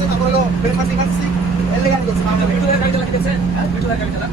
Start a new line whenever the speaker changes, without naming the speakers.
তারপর
হলো ব্রেকফাস্ট ফার্সি এর লেগে আমি করছি
ভিডিও গাড়ি চালা ঠিক আছে ভিডিও গাড়ি চালা